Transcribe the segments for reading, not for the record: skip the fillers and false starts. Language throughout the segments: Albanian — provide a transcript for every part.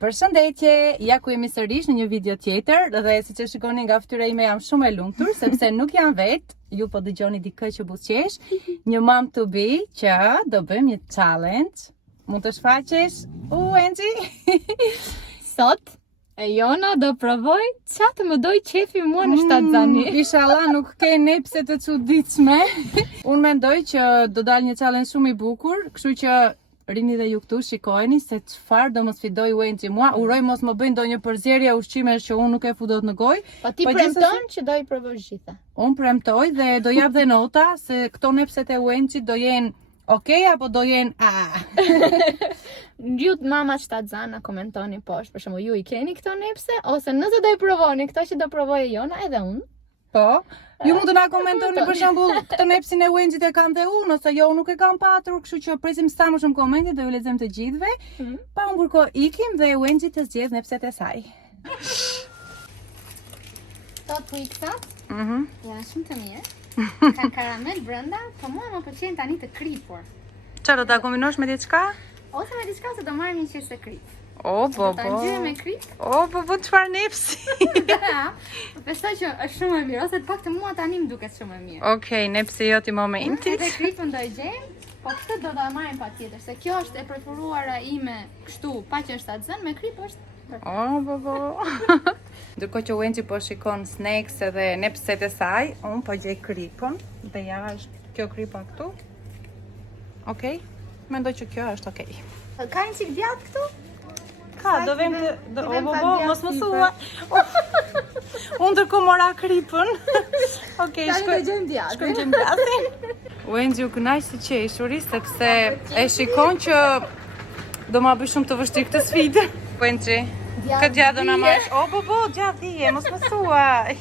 Përshëndetje, ja ku jemi sërish në një video tjetër dhe siç e shikoni nga fytyra ime jam shumë e lumtur sepse nuk jam vetë, ju po dëgjoni dikë që buzëqesh, një mom to be që do bëjmë një challenge. Mund të shfaqesh? Angie? Sot Jona do provoj çfarë më doj qefi mua në shtatzani. Inshallah nuk ke nepse të çuditshme. Unë mendoj që do dalë një challenge shumë i bukur, kështu që rini dhe ju këtu shikojeni se çfarë do më sfidoj Angie mua. Uroj mos më bëjnë ndonjë përzierje ushqimesh që unë nuk e fu dot në gojë. Po ti premton që do i provosh gjitha. Unë premtoj dhe do jap dhe nota se këto nepset e Angie do jenë okej apo do jenë Ju mama shtatzana komentoni poshtë, për shembull ju i keni këto nepse ose nëse do i provoni këto që do provojë Jona edhe unë. Po. Ju mund të na komentoni për shembull këtë nepsin e Angie e kam dhe unë ose jo nuk e kam patur, kështu që presim sa më shumë komente dhe ju lexojmë të gjithëve. Pa humbur kohë ikim dhe Angie të zgjedh nepset e saj. Këto Twixat. Ja, shumë të mirë. Kanë karamel brenda, po mua më pëlqen tani të kripur. Çfarë do ta kombinosh me diçka? Ose me diçka se do marrim një qesë se krip. O, po, Ta ngjyre me krip. O, po, çfarë nepsi? Besoj që është shumë e mirë, ose të paktën mua tani më duket shumë e mirë. Okej, nepsi joti momentit. Edhe kripën do e gjejmë, po këtë do ta marrim patjetër, se kjo është e preferuara ime kështu, pa që është atzën, me krip është. Po. Ndërkohë që Angie po shikon snacks edhe nepset e saj, unë po gjej kripën dhe ja është kjo kripa këtu. Okej? Mendoj që kjo është okej. Ka një çik djath këtu? Ka, do vem të mos më thua. Unë ndërkohë mora kripën. Okej, gjejmë djath. Shkojmë djathin. Angie u kënaq si qeshuri sepse e shikon që do ma bëj shumë të vështirë këtë sfidë. Angie, këtë gjatë do na marrësh. Po, gjatë dhije, mos më thuaj.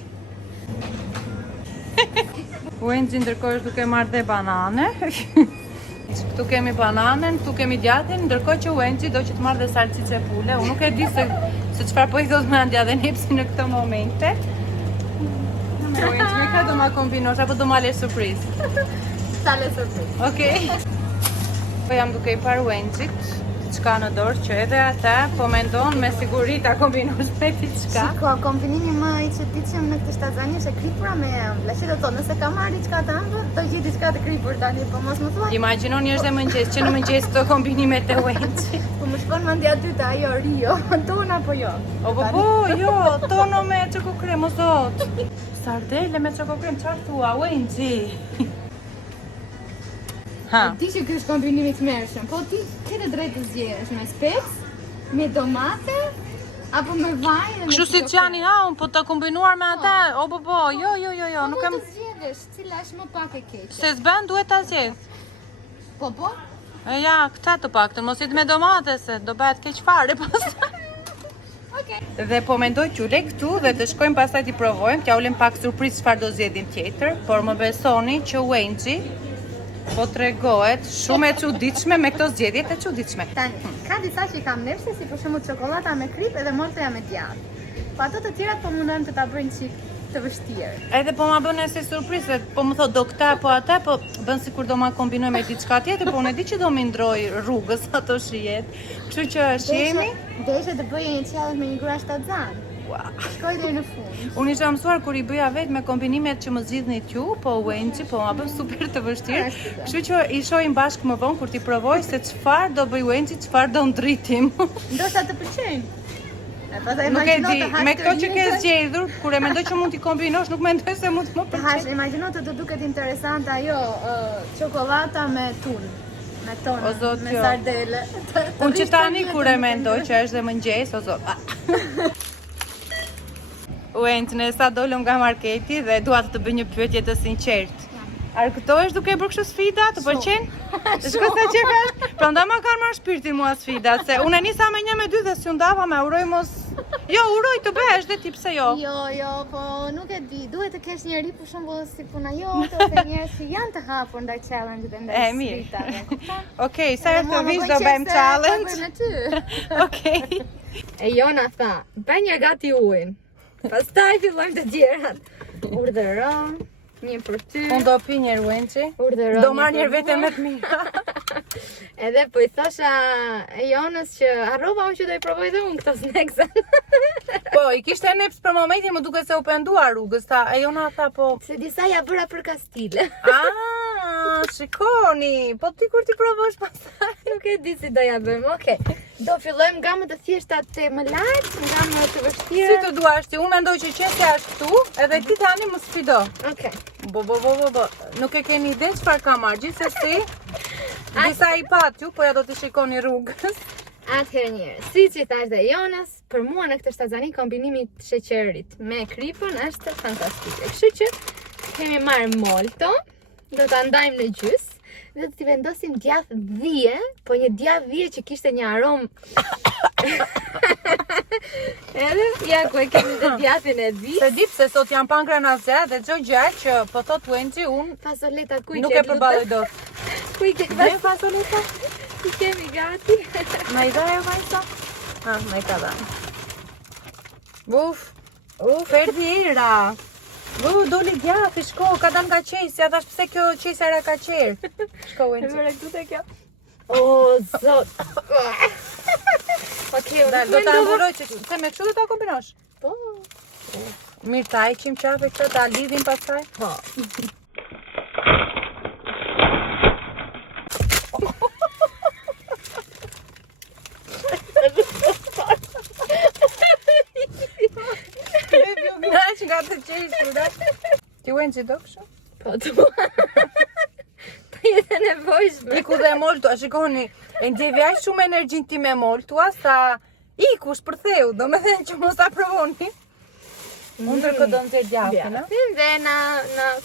Angie ndërkohë është duke marrë dhe banane. Këtu kemi bananen, këtu kemi djathin, ndërkohë që Angie do që të marrë dhe salcice pule. Unë nuk e di se çfarë po i do të mendja dhe nepsi në këto momente. Angie, me ka do ma kombinosh apo do ma lesh surprizë? Sale surprizë. Okej. Po jam duke i parë Angie diçka në dorë që edhe ata po mendon me siguri ta kombinosh me diçka. Shiko, kombinimi më i çuditshëm në këtë shtatzani është e kripura me ëmbël. Do të thonë, nëse ka marrë diçka të ëmbël, do gjej diçka të kripur tani, po mos më thuaj. Imagjinoni është dhe mëngjes, që në mëngjes këto kombinimet e Angie. Po më shkon mendja dyta, ajo Rio, ton apo jo? Po, jo, tono me çoko krem o zot. Sardele me çoko krem, çfarë thua Angie? Ti që ky është kombinimi të mërshëm, po ti ke të drejtë të zgjedhësh me spec, me domate apo me vaj dhe me kështu siç janë unë po ta kombinuar me ata. Jo, nuk kam. Po të zgjedhësh, cila është më pak e keqe? Se s'bën duhet ta zgjedh. Po. Ja, këta të paktën, mos jetë me domate se do bëhet keq fare pastaj. Okej. Dhe po mendoj që ule këtu dhe të shkojmë pastaj t'i provojmë, t'ja ulem pak surprizë çfarë do zgjedhim tjetër, por më besoni që Angie po tregohet shumë e çuditshme me këto zgjedhje të çuditshme. Tani, ka disa që i kam nepse, si për shembull çokolata me krip edhe morteja me djath. Po ato të tjerat po mundojmë të ta bëjnë çik të vështirë. Edhe po ma bën si surprizë, po më thot do këta po ata, po bën sikur do ma kombinoj me diçka tjetër, po unë e di që do më ndroj rrugës ato shijet. Kështu që shihemi. Deshe të bëje një challenge me një gra shtatzan. Shkoj deri në fund. Unë isha mësuar kur i bëja vetë me kombinimet që më zgjidhni t'ju, po Angie po ma bën super të vështirë. Kështu që i shohim bashkë më vonë kur t'i provoj se çfarë do bëj Angie, çfarë do ndritim. Ndoshta të pëlqejnë. Nuk e di, me këto që ke zgjedhur, kur e mendoj që mund t'i kombinosh, nuk mendoj se mund të më pëlqejë. Imagjino të duket interesante ajo çokolata me tun. Me tonë, me sardele. Unë që tani kur e mendoj që është dhe mëngjes, o zot. Angie, ne sa dolëm nga marketi dhe dua të bëj një pyetje të sinqertë. Argëtohesh duke bërë kështu sfida, të pëlqen? Shkoj sa qefash. Prandaj ma kanë marrë shpirtin mua sfidat, se unë nisa me 1 me 2 dhe si undava me uroj mos. Jo, uroj të bëhesh dhe ti pse jo? Jo, po nuk e di. Duhet të kesh njëri për shembull si puna jote ose njerëz që janë të hapur ndaj challenge dhe ndaj sfidave. Okej, sa herë të vish do bëjmë challenge. Okej. E Jona tha, bëj një gati ujin. Pastaj fillojmë të gjerat. Urdhëro. Një për ty. Unë do pi njerë Wenqi. Urdhëro. Do marrë njerë vete me të mira. Edhe po I thosha Jonës që harrova unë që do I provoj dhe unë këto snacksa. Po, I kishte neps për momentin, më duke se u pendua rrugës, ta, e Jona tha po... Se disa ja bëra për kastile. Shikoni, po ti kur ti provosh pastaj? Nuk e di si do ja bëjmë, okej. Do fillojmë nga më të thjeshta te më lart, nga më të vështira. Si të duash ti, unë mendoj që qesja është këtu, edhe ti tani më sfido. Okej. Bo. Nuk e keni ide çfarë ka marrë, gjithsesi. Disa I pat ju, po ja do të shikoni rrugës. Atëherë njerë, si që thash dhe Jonas, për mua në këtë shtazani kombinimi të sheqerit me kripën është fantastike. Kështu që kemi marrë molto, do ta ndajmë në gjys dhe do t'i vendosim djath dhije, po një djath dhije që kishte një aromë. Edhe ja ku e kemi të djathin e dhijës. Se di pse sot jam pa ngrënase dhe çdo gjë që po thot Wenqi unë Fasoleta ku I nuk e përballoj dot. Ku I ke Me fasoleta? I kemi gati. Me I dhaja vajsa? Me ka dhënë. Erdhi era. Doli djathi, shko, ka dalë nga qesja, thash pse kjo qesja era ka qerë. Shko Wenqi. Vëre këtu te kjo. O, zot. Okej, Do ta mburoj që se me kështu do ta kombinosh. Po. Mirë ta heqim qafe këtë, ta lidhim pastaj. Po. Knaq nga të qeshura. Ti Wenqi do kështu? Po tu. Ta jetë nevojshme. Iku dhe moltu, a shikoni, e ndjevi aq shumë energjin ti me moltu, sa iku shpërtheu, do me thënë që mos ta provoni. Unë ndërkohë do nxjerr djathin, a? Dhe na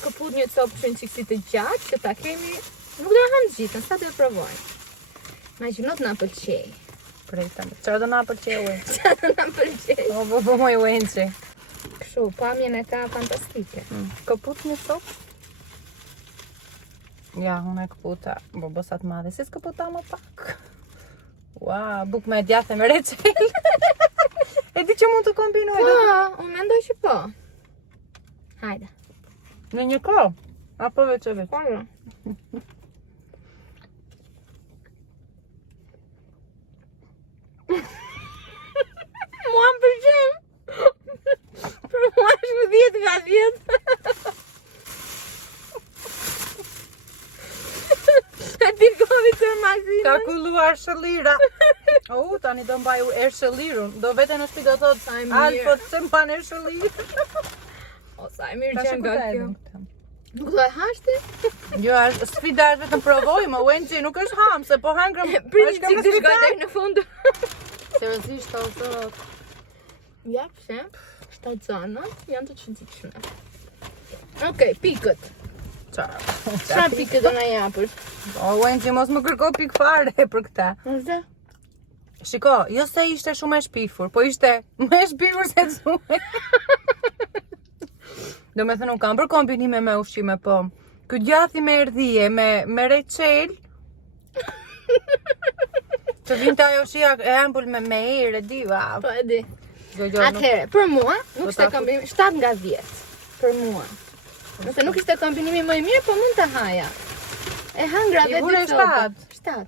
këput një copë shënçiksi të gjatë, që ta kemi, nuk do na hanë gjithën, sa do e provojmë. Imagjino të na pëlqej. Prej tani. Çfarë do na pëlqej Wenqi? Çfarë do na pëlqej? Po moj Wenqi. Kështu, pamjen e ka fantastike. Këput një sopë? Ja, unë e këputa, bobosat madhe, si s'këputa më pak. Ua, buk me djathë me reçel. E di që mund të kombinoj. Po, unë mendoj që po. Hajde. Në një kohë? Apo veç e veç? Po. Mua më pëlqen. Për mua është 10 nga 10. E dirgovi të magazin. Ka kulluar shëllira. Tani do mbaj shëllirun. Do vete në shtëpi do thot Sa e mirë. Alfot se mban shëllirë. O, sa e mirë që nga kjo. Nuk do e hashti? Jo, sfida është vetëm provoj, më Wenqi nuk është ham, se po hangrëm. Për një qik të shkoj deri në fund. Seriozisht, o zot. Ja, pse? Shtatzanat janë të çuditshme. Okej, pikët. Çfarë pikë do na japësh? O, Wenqi, mos më kërko pik fare për këta. Nëse? Shiko, jo se ishte shumë e shpifur, po ishte më e shpifur se cume. Do me thënë, unë kam për kombinime me ushqime, po. Ky djathi me erdhije, me reçel. Të vinte ajo shia e ambull me erë, e di, wow. Po, e di. Atëherë, Atëherë, për mua, nuk ishte kombinim 7 nga 10. Për mua. Nëse nuk ishte kombinimi më I mirë, po mund të haja. E hangra vetë Sigure 7.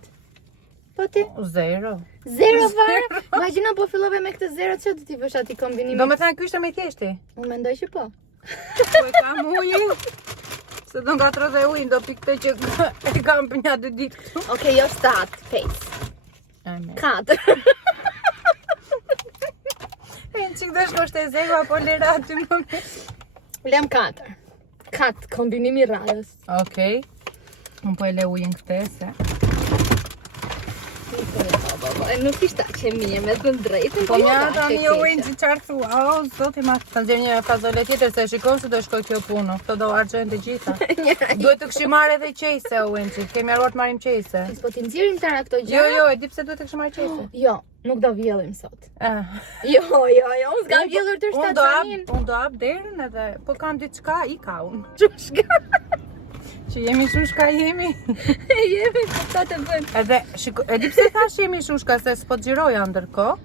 Po ti? 0. 0 varë? Imagjino po fillove me këtë 0, çfarë do t'i bësh aty kombinimi? Do me thënë, ky ishte me thjeshti. Unë mendoj që po. Po e kam ujin. Se do nga 30 ujin, do pikte që e kam për një 2 ditë këtu. Okej, jo 7, face. 4. E në qik dhe shkoshte zego, apo lera aty më me. Lem 4. 4, kombinimi radhës. Okej. Unë po e le ujin këte, se. Nuk ishte qemie me të drejtën, Po mja tani jo Wenqi qarë thua, o, zoti ma. Të nxjerr një fazole tjetër, se shikon se do shkoj kjo puno. Këto do argjojnë të gjitha. Duhet të kishim marrë edhe qese, o Wenqi. Kemi arruar të marrim qese. Po ti nxjerrin tëra këto gjëra? Jo, e di pse duhet të kishim marrë qese. Jo, nuk do vjellim sot. Jo, Unë s'kam vjellur të shtatzanin. Unë do hap derën edhe, po kam diçka, I ka unë. Çushka. Që jemi shushka, jemi. Jemi, sa të bëjmë. Edhe, e di pse thash jemi shushka, se s'po xhiroja ndërkohë.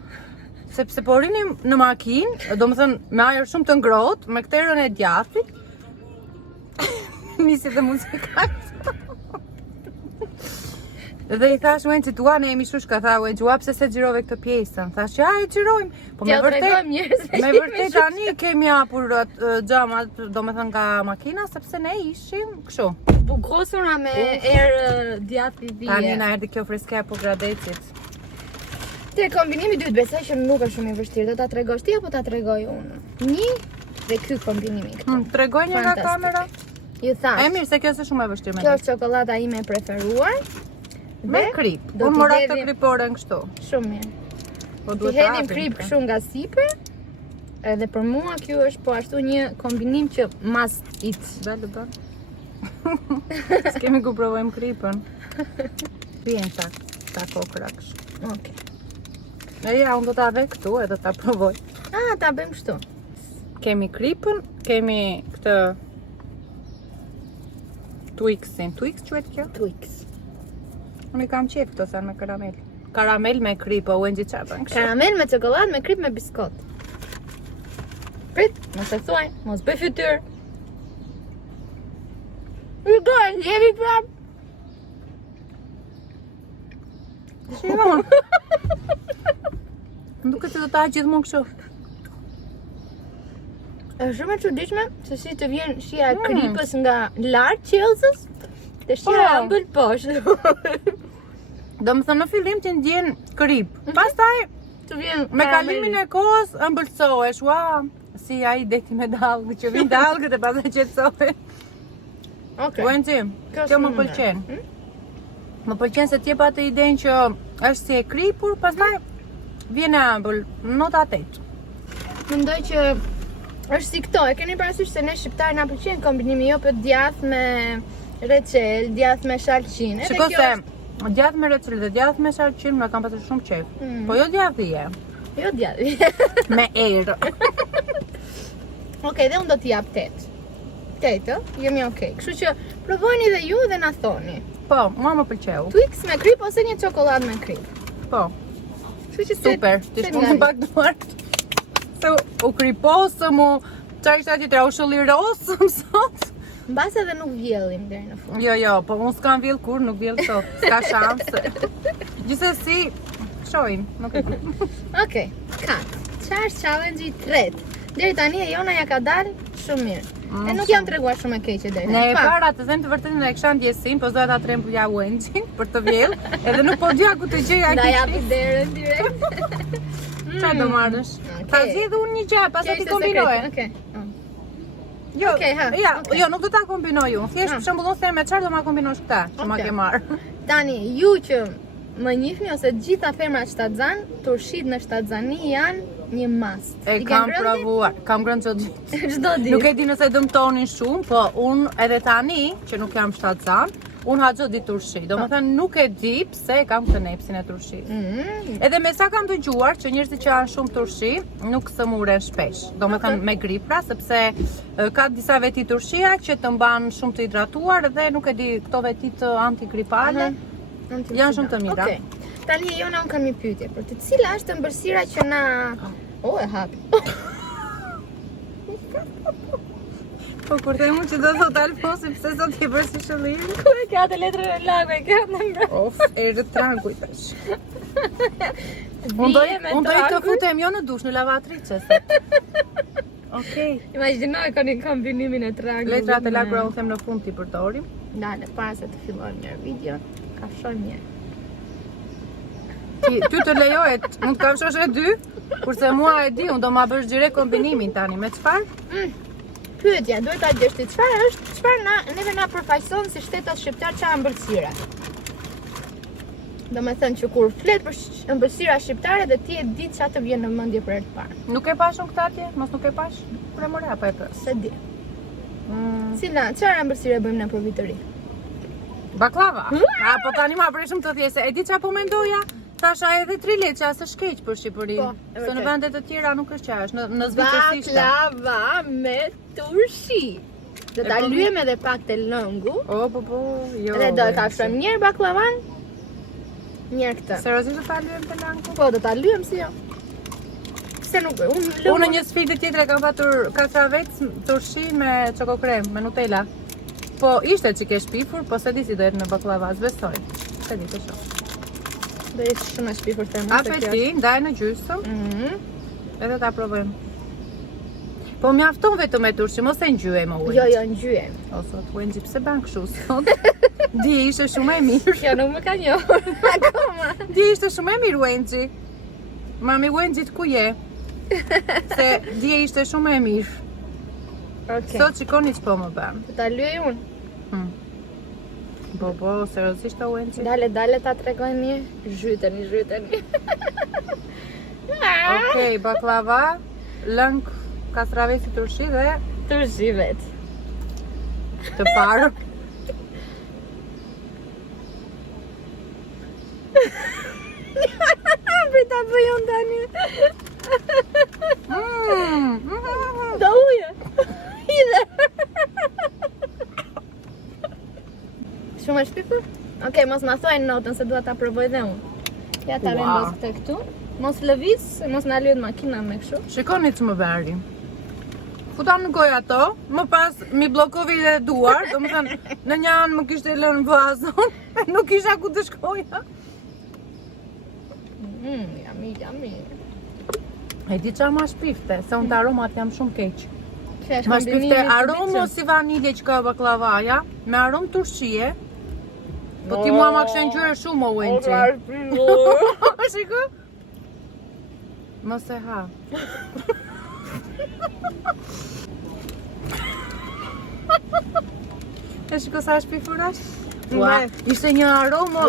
Sepse po rinim në makinë, do më thënë me ajër shumë të ngrohtë, me këtë erën e djathit. nisi dhe muzikant. Dhe i thash Wenci, tua ne jemi shushka, tha Wenci, ua pse se xhirove këtë pjesën? Thash, ja e xhirojmë. Po me vërtet tani kemi hapur xhamat, domethënë nga makina sepse ne ishim kështu. Bugosura me erë djathi dhije. Tani na erdhi kjo freska po gradecit. Te kombinimi dytë besoj që nuk është shumë i vështirë. Do ta tregosh ti apo ta tregoj unë? Një dhe ky kombinimi këtu. Tregoj një nga kamera. Ju thash. E mirë, se kjo është shumë e vështirë me. Kjo është çokolada ime e preferuar. Me krip. Unë mora të kriporen kështu. Shumë mirë. Po Ti hedhim krip kështu nga sipër. Edhe për mua kjo është po ashtu një kombinim që must eat. Dalë. S'kemi ku provojmë kripën. Bien ta kokra kështu. Okej. Ja, unë do ta ve këtu e do ta provoj. Ta bëjmë kështu. Kemi kripën, kemi këtë Twixin. Twix quhet kjo? Twix. Unë i kam qef këto sa me karamel. Karamel me krip, o Wenci çfarë bën kështu? Karamel me çokoladë me krip me biskot. Prit, mos e thuaj, mos bëj fytyrë. Ju dojnë, jemi prap. Shimon. Duket se do ta ha gjithmonë kështu. Është shumë e çuditshme se si të vjen shija e kripës nga lart qellsës te shija e ëmbël poshtë. Domethënë në fillim ti ndjen krip. Pastaj Të vjen me kalimin e kohës ëmbëlsohesh. Ua, si ai deti me dallgë që vin dallgët e pastaj qetësohen. Okej. Wenci, kjo më pëlqen. Më pëlqen se ti pa të idenë që është si e kripur, pastaj vjen e ëmbël, nota 8. Mendoj që është si këto, e keni parasysh se ne shqiptarë na pëlqen kombinimi jo për djath me reçel, djath me shalqin. Shiko se djath me reçel dhe djath me shalqin më kam pasur shumë qejf. Po jo djathije. Jo djath. Me erë. Okej, dhe unë do t'i jap 8. 8, jemi okej. Kështu që provojeni dhe ju dhe na thoni. Po, mua më pëlqeu. Twix me krip ose një çokoladë me krip? Po. Kështu që Super, ti shpun pak duart. Se u kriposëm, çfarë ishte aty tra u shollirosëm sot. Mbas edhe nuk vjellim deri në fund. Jo, po unë s'kam vjell kur, nuk vjell sot. S'ka shanse. Gjithsesi, shohim, nuk e di. Okej, kat. Çfarë është challenge-i i tretë? Deri tani e Jona ja ka dalë shumë mirë. E nuk jam treguar shumë e keqe deri Ne e para të them të vërtetën e kisha ndjesin, po doja ta trembulja Wencin për të vjell, edhe nuk po dija ku të gjeja Da japi derën direkt. Çfarë do marrësh? Ta zgjidh unë një gjë, pastaj ti kombinoje. Okej. Jo, Okej, ha, ja, okej. jo, nuk do ta kombinoj unë. Thjesht për shembull unë them me çfarë do ma kombinosh këtë, që ma ke marr. Tani ju që më njihni ose të gjitha femrat shtatzan, turshit në shtatzani janë një must. E kam provuar, kam ngrënë çdo ditë. Çdo ditë. Nuk e di nëse dëmtonin shumë, po unë edhe tani që nuk jam shtatzan, unë ha çdo ditë turshi. Domethënë nuk e di pse kam këtë nepsin e turshit. Edhe me sa kam dëgjuar që njerëzit që janë shumë turshi nuk sëmuren shpesh. Domethënë me gripra, sepse ka disa veti turshia që të mban shumë të hidratuar dhe nuk e di këto vetit antigripale janë shumë të mira. Okej. Tani Jona unë kam një pyetje për të cila është ëmbëlsira që na e hapi. Po kur të mu që do thot Alfonsi pse sot je bërë si shëllim? Ku e ka të letrën e lagu e ka në mbra? Of, e rëtranguj tash. Unë do i të futem jo në dush, në lavatrice. Okej. Imagjinoj ka një kombinimin e trangu. Letrat e lagra unë them në fund t'i përdorim. Dale, para se të fillojmë një video, kafshojmë një. Ty të lejohet, mund të kafshosh e 2, kurse mua e di, unë do ma bësh direkt kombinimin tani, me çfarë? Pyetja, duhet ta gjesh ti çfarë neve na përfaqëson si shtetas shqiptar çfarë ëmbëlsire. Domethënë që kur flet për ëmbëlsira shqiptare dhe ti e di çfarë të vjen në mendje për herë të parë. Nuk e pash unë këtë atje? Mos nuk e pash? Kur e more apo e pës? Se di. Cila, çfarë ëmbëlsire bëjmë ne për vit të ri? Baklava? A, po tani ma bëre shumë të thjese. E di çfarë po mendoja? Thasha edhe trileqa, së shkeq për Shqipërinë. Po, se në vendet të tjera nuk është qash, në zvicësishta. Baklava me turshi. Do ta lyem edhe pak të lëngu. Po, jo. Dhe do e kafshojmë njërë baklavan, njërë këtë. Seriozisht do ta lyem të lëngu? Po, do ta lyem si jo. Se nuk, unë në një sfidë tjetër e kam patur kastravet turshi me çokokrem, me Nutella. po ishte që ke shpifur, po se di si do jetë me baklava, s'besoj. Se di të shoh. Do jetë shumë e shpifur të më. Apeti, ndaj në gjysëm, edhe ta provojmë. Po mjafton vetëm me turshi, mos e ngjyem o Jo, ngjyem. O sot, Wenxhi, pse ban kështu sot? Dje ishte shumë e mirë. Kjo nuk më ka njohur akoma. Dje ishte shumë e mirë, Wenxhi. Mami Wenxhit ku je? Se dje ishte shumë e mirë. Okej. Sot shikoni ç'po më bën. Do ta lyej unë. Po, seriozisht o Wenxhi? Dale ta tregoj mirë. Zhyteni. Okej, baklava, lëng, kastraveci turshi dhe Turshi vet. të parë. Prita bëjon tani. Do uje. Ide. Shumë e shpifur? Okej, mos ma thuaj notën se dua ta provoj dhe unë. Ja ta vendos këtë këtu. Mos lëviz, mos na lyet makina me kështu. Shikoni që më veri. Futa në gojë ato, më pas mi blokovi dhe duar, do më thënë, në një anë më kishte lënë vazon, nuk isha ku të shkoja. Yummy. E di qa ma shpifte, se unë të aromat jam shumë keq. Që Ma shpifte aromë si vanilje që ka baklavaja, me aromë turshie, po ti mua ma kështë ngjyrë shumë o Wenxhi. Shiko? Mos e ha. E shiko sa shpifur është? Ua, ishte një aromë.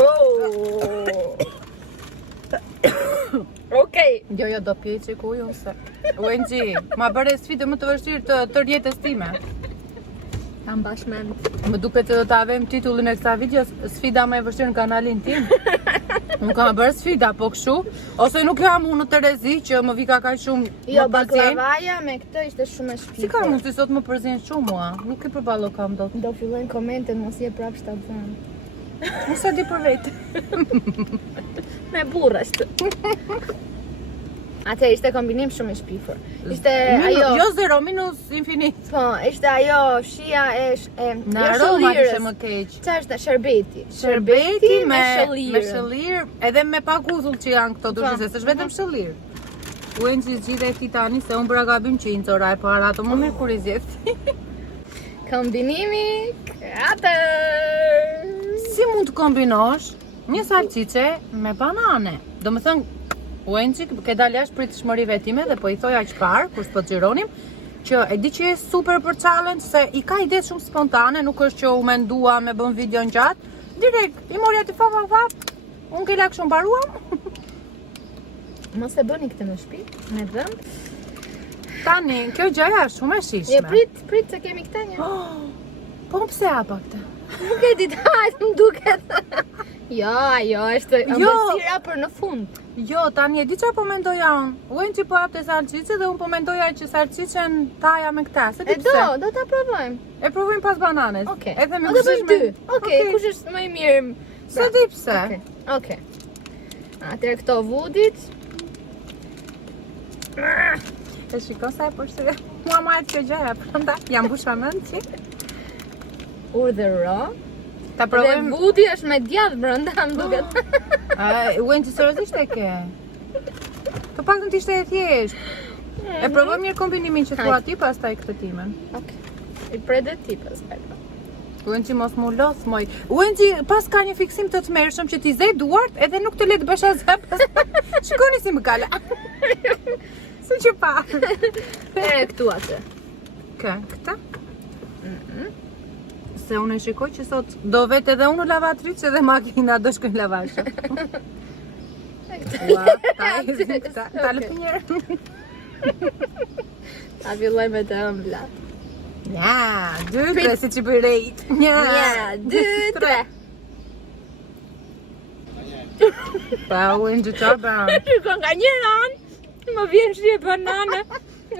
Okej. Jo, do pjej që ku ju se. Wenxhi, ma bëre sfidë më të vështirë të rjetës time. Kam bashmend. Më duket se do ta avem titullin e kësaj videos, sfida më e vështirë në kanalin tim. Unë kam bërë sfida, po kështu, ose nuk jam unë në Terezi që më vika kaq shumë Jo, më përzien. baklavaja me këtë ishte shumë e shpifur. Si ka mund si sot më përzien shumë mua? Nuk i përballo kam dot. Do fillojnë komentet, mos je prap shtatzan. Mos e di për vetë. Me burrasht. Atë ishte kombinim shumë i shpifur. Ishte ajo. Jo 0 minus infinit. Po, ishte ajo fshia e Në aroma ishte më keq. Çfarë është sherbeti? Sherbeti me shëllirë. shëllirë, edhe me pak uzull që janë këto turshi, se s'është vetëm shëllirë. Wenxhi zgjidhe ti tani se unë bëra gabim që i nxora e para ato më mirë kur i zgjidh. Kombinimi 4. Si mund të kombinosh një salcice me banane? Do më thënë, Wenxhi, ke dalë jashtë pritshmërive time dhe po i thoja çfarë, kur s'po xhironim, që e di që je super për challenge, se i ka ide shumë spontane, nuk është që u mendua me bën video në gjatë, direkt, i mori aty fa, unë ke lakë shumë baruam. Mos e bëni këtë në shtëpi, me dhëmb. Tani, kjo gjëja është shumë e shishme. Je prit se kemi këta një. Po pse hapa këtë? Nuk e di, hajt më duket. Jo, ajo është ëmbëlsira për në fund. Jo, tani e di çfarë po mendoja unë. Wenxhi po hapte salcice dhe unë po mendoja që salcicën taja me këta. Se di pse. Do ta provojmë. E provojmë pas bananes. Okej. Edhe me do bëjmë dy. Okej, Okej, kush është më i mirë? Se di pse. Okej. Atëherë këto vudit. E shiko sa e përse. Mua ma e kjo gjëja, prandaj jam busha mend ti. Urdhëro. Ta Dhe provojmë. vudi është me djath brenda, më duket. Wenxhi seriozisht e ke. Të paktën të ishte e thjeshtë. E provojmë një kombinimin që thua ti, pastaj këtë timen. Okej. I predet ti pastaj. Wenxhi mos mu los moj. Wenxhi pas ka një fiksim të tmerrshëm që ti zej duart edhe nuk të le të bësh asgjë. Shikoni si më kala. Si që pa. E këtu atë. Këta? Se unë e shikoj që sot do vetë edhe unë lavatrice dhe makina do shkojnë lavashë. Ua, ta lëpi njerë. A filloj me të ëmbla. Nja, 2, 3, si që bërejt. Nja, 2, 3. Pa, Wenxhi qa bërë. Shikon nga një anë, më vjen shije banane.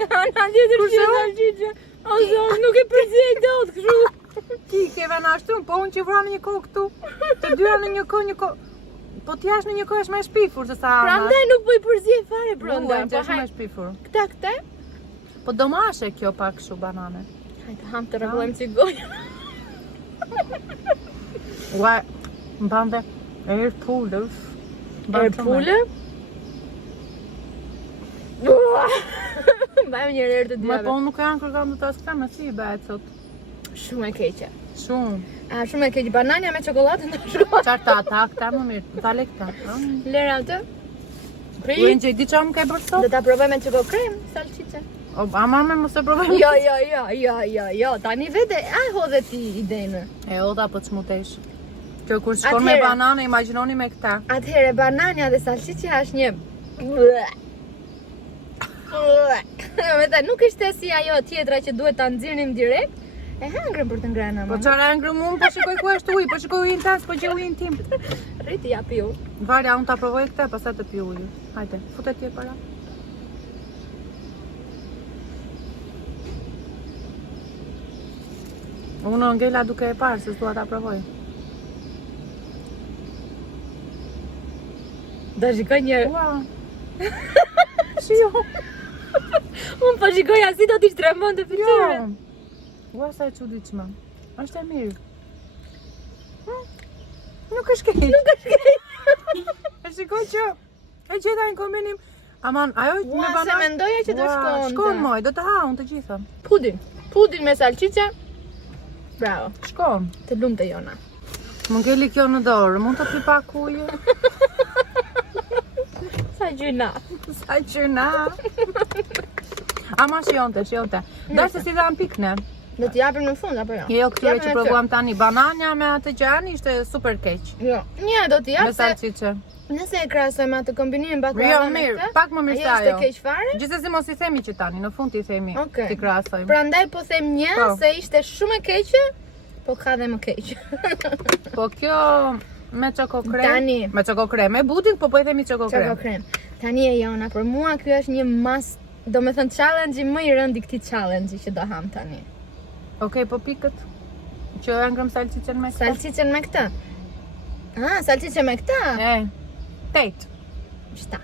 Ana tjetër shije salcice. O zot, nuk e përzej dot kështu. Ti ke venashtu, po unë që vra në një kohë këtu. Të dyra në një kohë. Po t'jash në një kohë është më e shpifur se sa ana. Prandaj nuk po i përzej fare brenda. Wenxhi është më e shpifur. Këta. Po do mashe kjo pak kështu banane. Hajde ham të rregullojmë si gojë. Ua, mbante erë pullë. Erë pullë? Mbajmë një erë të Ma dyave. po nuk janë kërkam të tas këta, me si i bëhet sot. Shumë e keqe. Shumë. A, shumë e keqe. Banania me çokoladë në shumë. Qarta ata, këta më mirë, ta le këta. Lera atë. Pri. Uenqe, di qa më ke bërë sot? Do ta provoj me çoko krem, salcice. O, ama me mos e provoj. Jo, tani vete, a hodhe ti idenë. E oda po çmutesh. Kjo kur shkon me Atëhere. banane, imagjinoni me këta. Atëhere banania dhe salcice është një me ta nuk ishte si ajo tjetra që duhet ta nxirrim direkt. E hangrëm për të ngrënë Po ama. çara ngrëm unë, po shikoj ku është uji, po shikoj ujin tas, po gjej ujin tim. Rriti ja piu. Varja, unë ta provoj këta, pastaj të pi ujin. Hajde, futet ti para. Unë ngela duke e parë, se s'dua ta provoj. Do shikoj një. Ua. Shio. Unë po shikoja si do t'i shtremon të fytyrën. Ua, sa e çuditshme. Është e mirë. Nuk është keq. Nuk është keq. E shikoj që e gjeta një kombinim. Aman, ajo me Ua, se banan. mendoja që do shkonte. Shkon moj, do të ha unë të gjitha. Pudin me salcice. Bravo. Shkon. Të lumtë Jona. Më ngeli kjo në dorë, mund të pi pak ujë? Sa gjyna. Sa qëna. Ama shionte. Dashë si dha në pikne. Do t'i japim në fund apo jo? Jo, këtyre Japim që atë. provuam tani, bananja me atë gjani ishte super keq. Jo. Një do t'i Me jap se salcice. nëse e krahasojmë atë kombinimin bako Jo, mirë, pak më mirë se ajo ajo. ishte keq fare. Gjithsesi mos i themi që tani, në fund i themi, Okej. ti krahasojmë. Prandaj po them një Po. se ishte shumë e keqe, po ka dhe më keq. Po kjo me çoko krem. Tani. Me çoko krem, me buding, po i themi çoko Çako krem. krem. Tani e Jona, për mua ky është një mas, do me thënë challenge më i rënd i këtij challenge që do ham tani. Okej, po pikët. Që e ngrëm salcicën me këta. Salcicën me këtë. Ah, salcice me këtë? E, 8. 7.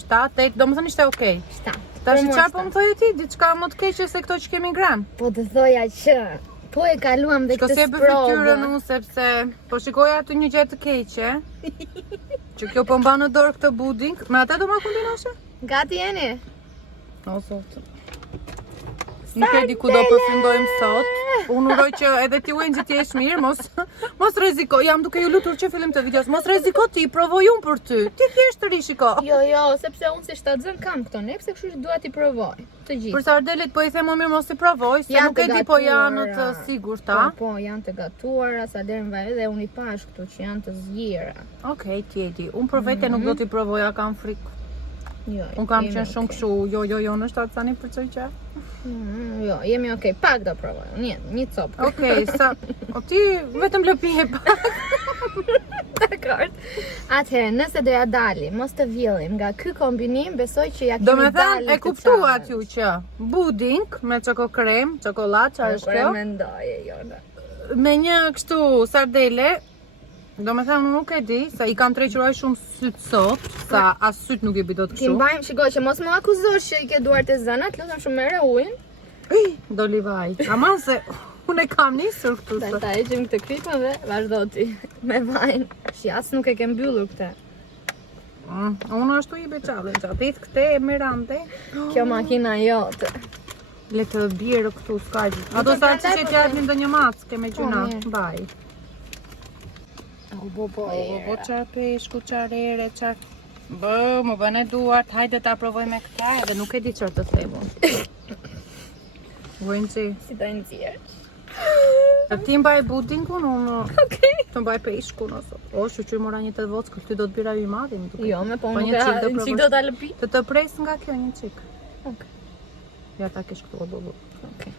7, 8, do më thënë ishte okej. 7. Tash Për mua çfarë po 7. më thoje ti? Diçka më të keqe se këto që kemi ngrënë. Po të thoja që po e kaluam dhe Shko këtë se e bë fytyrën sprovë. unë sepse po shikoja aty një gjë të keqe. Që kjo po mba në dorë këtë buding. Me ata do ma kombinashe? Gati jeni? O, sot. Nuk e di ku do përfundojmë sot. Unë uroj që edhe ti Wenxhi ti jesh mirë, mos rreziko. Jam duke ju lutur që fillim të videos. Mos rreziko ti, provoj unë për ty. Ti thjesht rishiko. Jo, sepse unë si shtatzën kam këto ne, pse kështu që dua t'i provoj. Të gjithë. Për sardelit po i them më mirë mos i provoj, se Janë nuk të e di po janë të gatuara. sigurta. Po, janë të gatuara, sa deri më edhe unë i pash këtu që janë të zgjera. Okej, ti e di. Unë për vete nuk do t'i provoja, kam frikë. Jo. Unë kam jemi qenë shumë okay. kështu, jo, në shtatë tani për çoj çaj. Jo, jemi okay. Pak do provoj. Një copë. Okej, sa o ti vetëm lëpi e pa. Dakor. Atëherë, nëse do ja dalim, mos të vjellim nga ky kombinim, besoj që ja kemi Do me thënë, dalë e kuptuat ju që buding me çoko krem, çokoladë, çfarë është Kur e kjo? mendoje, Jona. Me një kështu sardele, do me thënë, nuk e di, sa i kam trequr aq shumë syt sot, sa as syt nuk i bi dot Ti kështu. mbajmë, shikoj që mos më akuzosh që i ke duart e zëna, të lutem shumë merre ujin. Do livaj. Ama se unë e kam nisur këtu. Dhe ta heqim këtë kripën dhe vazhdo ti me vajin. Shi as nuk e ke mbyllur këtë. Unë ashtu i be challenge, atit këte e mirante. Kjo makina jote. Le të bjerë këtu s'ka gjë. Ato Nuk e sa prandaj, që po t'japnin ndonjë mackë me gjuna. mirë. Mbaj. Po çfarë peshku, çfarë ere, çfarë. Bë, më bën e duart, hajde ta provoj me këta, edhe nuk e di çfarë të them unë. Wenxhi, Si ta nxjerr. të ti mbaj budingun, unë Okej. të mbaj peshkun ose. O, shqyr mora një të vockë, ty do të bira i madhi, më duket. Jo, me po Po nuk një e çik do një çik provosh. do ta lëpi. Të pres nga kjo një çik. Okej. Ja ta kesh këtu bobo. Okej.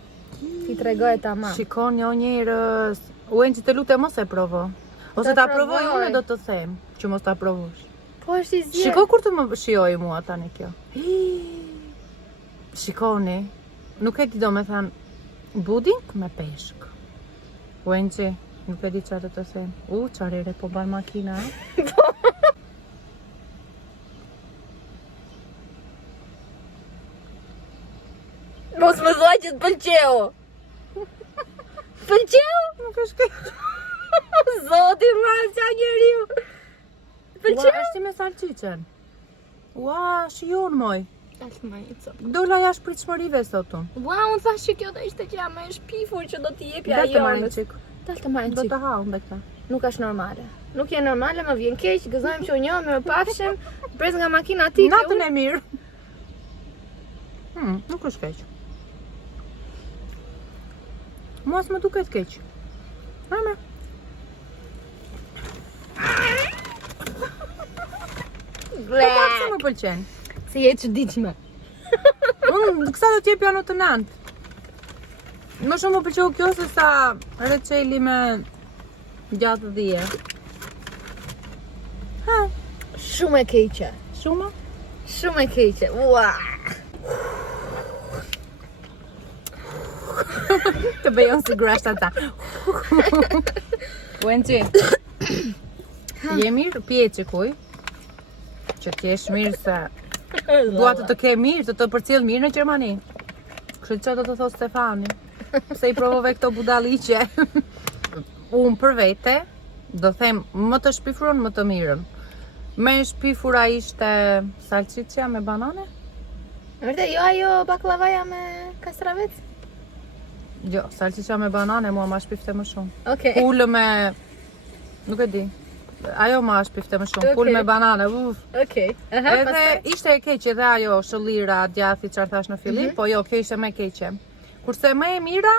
Ti tregoj tamam. Shikon jo njerëz. Wenxhi, të lutem mos e provo. Ose ta provoj provoj. unë do të them që mos ta provosh. Po është i zgjerr. Shiko kur të më shijoj mua tani kjo. Shikoni, nuk e di do me thanë buding me peshk. Wenxhi, nuk e di çfarë të them. Çfarë ere po ban makina, e? Mos më thuaj që të pëlqeu. pëlqeu? Nuk është keq. Zoti ma qa njeriu. Ua, Pëlqeu? është ti me salcicën. Ua, shion moj. Altë ma një copë. Dola jashtë pritshmërive sot unë. Ua, unë thash që kjo do ishte që jam e shpifur që do t'i jepja Dhe të marrin jonës. qik. Dalë të marrin Do qik. të hau me këta. Nuk është normale. Nuk je normale, më vjen keq, gëzojmë që u njohëm, më pafshim, brez nga makina ti. Natën e mirë. Nuk është keq. Mos më duket keq. Hajme. Po pak se më pëlqen. Si je çuditshme. Unë kësa do t'jep janë të nantë. Më shumë më pëlqeu kjo se sa reçeli me gjatë dhije. Ha, Shumë e keqe. shumë? Shumë e keqe. Ua. Të bëjon si grashta ta. Wenci. Je mirë, pije qikuj. Që t'jesh mirë se dua të ke mirë, të përcjell mirë në Gjermani. Kështu që do të thos Stefani. Pse i provove këto budalliqe. Unë për vete, do them më të shpifurën, më të mirën. Me shpifura ishte salcicja me banane? Vërtet, jo ajo baklavaja me kastravec? Jo, salcicja me banane mua ma shpifte më shumë. Okej. Pulë me... nuk e di. Ajo ma shpifte më shumë. Pulë Okej. me banane, uf. Okej. Aha, Edhe pastaj. ishte e keqe edhe ajo shëllira, djathi, çfarë thash në fillim, po jo, kjo ishte më keqe. Kurse më e mira,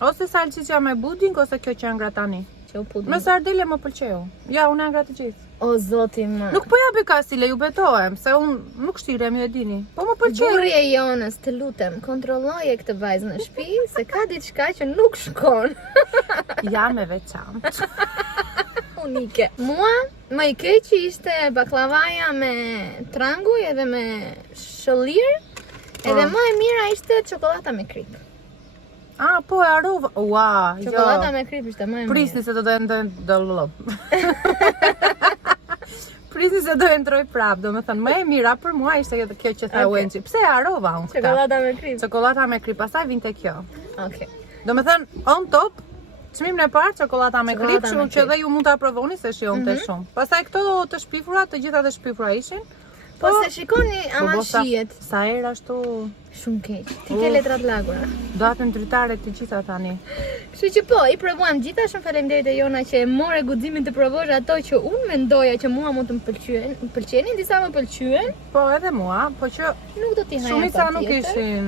ose salcicja me buding, ose kjo që ngra tani. Që u pudin. Me sardele më pëlqeu. Ja, unë e ngra të gjithë. O zoti më. Nuk po japi kastile, ju betohem, se unë nuk shtirem, ju e dini. Po më pëlqeu. Burri e Jonës, të lutem, kontrolloje këtë vajzë në shtëpi, se ka diçka që nuk shkon. Jam e veçantë. Unike. Mua, më i keqi ishte baklavaja me tranguj edhe me shëllir, edhe më e mira ishte çokolata me krip. Ah, po e harova. Ua, jo. Çokolata me krip ishte më e Prisni mirë. se do Prisni se do e ndroj prap, do me thënë, më e mira për mua ishte kjo që tha Okej. Wenci. Pse e harova unë këta? Çokolata me krip. Çokolata me krip, pastaj vinte kjo. Okej. Do me thënë, on top, çmimin e parë, çokolata me krip, Çokolata me shumë që krip. dhe ju mund ta provoni se shionte shumë. Pastaj këto të shpifura, të gjitha të shpifura ishin. Po se shikoni ama bosa, shihet. Sa herë ashtu, Shumë keq. Ti ke letrat lagura. datën dritare të gjitha tani. Kështu që po, i provuam gjitha, shumë faleminderit e Jona që e more guximin të provosh ato që unë mendoja që mua mund të më pëlqenin, disa më pëlqyen, Po edhe mua, po që nuk do t'i haja shumica nuk ishin.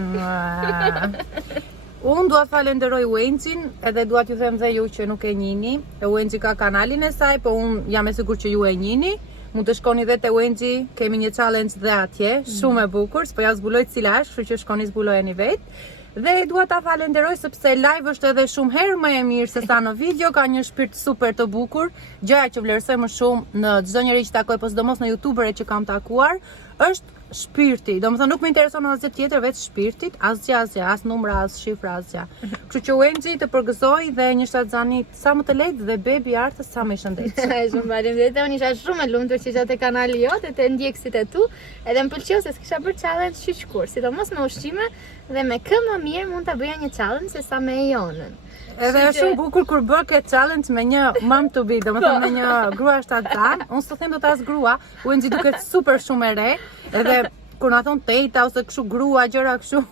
Unë dua të falenderoj Wencin, edhe dua t'ju them dhe ju që nuk e njihni. Wenci ka kanalin e saj, po unë jam e sigurt që ju e njihni. Mund të shkoni dhe te Wenci, kemi një challenge dhe atje, shumë e bukur, s'po ja zbuloj cila është, kështu që shkoni zbulojeni vetë. Dhe dua ta falenderoj sepse live është edhe shumë herë më e mirë se sa në video, ka një shpirt super të bukur. Gjëja që vlerësoj më shumë në çdo njeri që takoj, po sidomos në youtuberet që kam takuar, është shpirti. Domethënë nuk më intereson asgjë tjetër veç shpirtit, asgjë, as numra, as shifra, asgjë. Kështu që Wenci të përgëzoj dhe një shtatzanit sa më të lehtë dhe bebi artës sa më i shëndetshëm. Shumë faleminderit. Unë isha shumë e lumtur që gjatë kanali jote të ndjekësit e tu, edhe më pëlqeu se s'kisha bërë challenge shiqkur, sidomos me ushqime dhe me kë më mirë mund ta bëja një challenge se sa me Jonën. Edhe është shumë bukur kur bë këtë challenge me një mom to be, domethënë me një grua shtatzan. Unë s'të them dot as grua, Wenci duket super shumë e re, edhe kur na thon tejta ose kështu grua, gjëra kështu,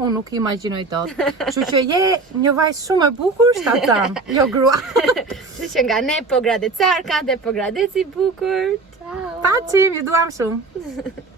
unë nuk imagjinoj dot. Kështu që je një vajzë shumë e bukur shtatzan, jo grua. Kështu që nga ne po gradecarka dhe po gradeci bukur. Ciao. Paqim, ju duam shumë.